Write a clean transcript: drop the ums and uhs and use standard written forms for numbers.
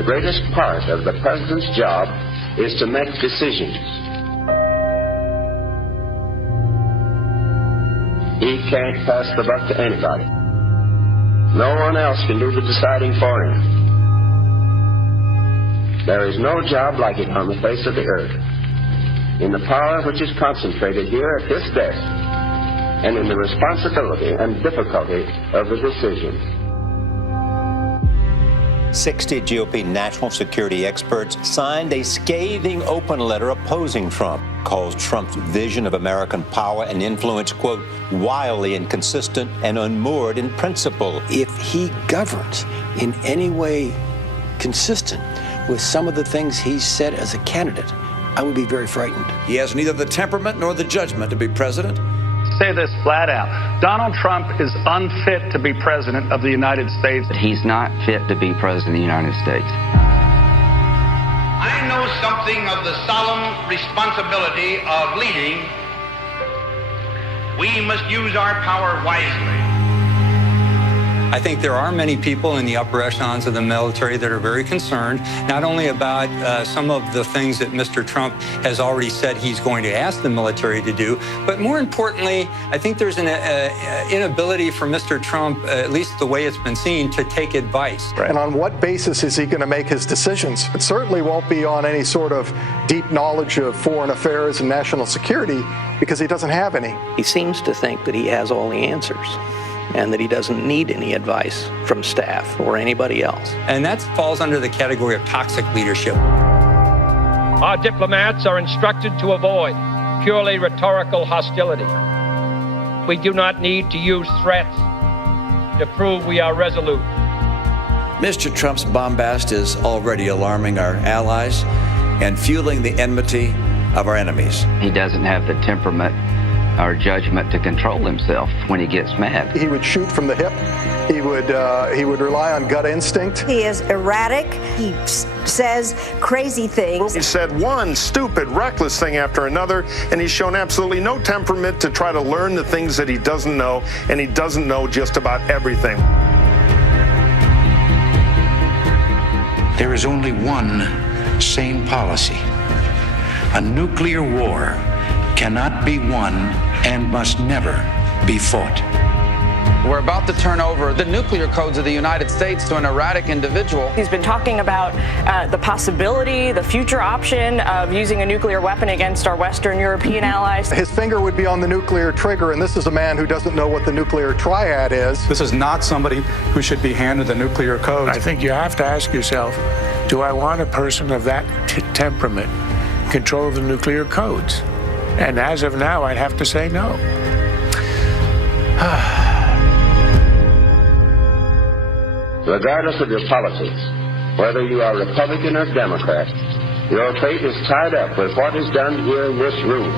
the greatest part of the president's job is to make decisions. He can't pass the buck to anybody. No one else can do the deciding for him. There is no job like it on the face of the earth. In the power which is concentrated here at this desk, and in the responsibility and difficulty of the decision. 60 GOP national security experts signed a scathing open letter opposing Trump, calls Trump's vision of American power and influence, quote, wildly inconsistent and unmoored in principle. If he governs in any way consistent with some of the things he said as a candidate, I would be very frightened. He has neither the temperament nor the judgment to be president. Say this flat out. Donald Trump is unfit to be president of the United States. He's not fit to be president of the United States. I know something of the solemn responsibility of leading. We must use our power wisely. I think there are many people in the upper echelons of the military that are very concerned, not only about some of the things that Mr. Trump has already said he's going to ask the military to do, but more importantly, I think there's an inability for Mr. Trump, at least the way it's been seen, to take advice. Right. And on what basis is he going to make his decisions? It certainly won't be on any sort of deep knowledge of foreign affairs and national security, because he doesn't have any. He seems to think that he has all the answers, and that he doesn't need any advice from staff or anybody else. And that falls under the category of toxic leadership. Our diplomats are instructed to avoid purely rhetorical hostility. We do not need to use threats to prove we are resolute. Mr. Trump's bombast is already alarming our allies and fueling the enmity of our enemies. He doesn't have the temperament or judgment to control himself when he gets mad. He would shoot from the hip. He would rely on gut instinct. He is erratic. He says crazy things. He said one stupid, reckless thing after another, and he's shown absolutely no temperament to try to learn the things that he doesn't know, and he doesn't know just about everything. There is only one sane policy. A nuclear war cannot be won and must never be fought. We're about to turn over the nuclear codes of the United States to an erratic individual. He's been talking about the possibility, the future option of using a nuclear weapon against our Western European allies. His finger would be on the nuclear trigger, and this is a man who doesn't know what the nuclear triad is. This is not somebody who should be handed the nuclear codes. I think you have to ask yourself, do I want a person of that temperament control the nuclear codes? And as of now, I'd have to say no. Regardless of your politics, whether you are Republican or Democrat, your fate is tied up with what is done here in this room.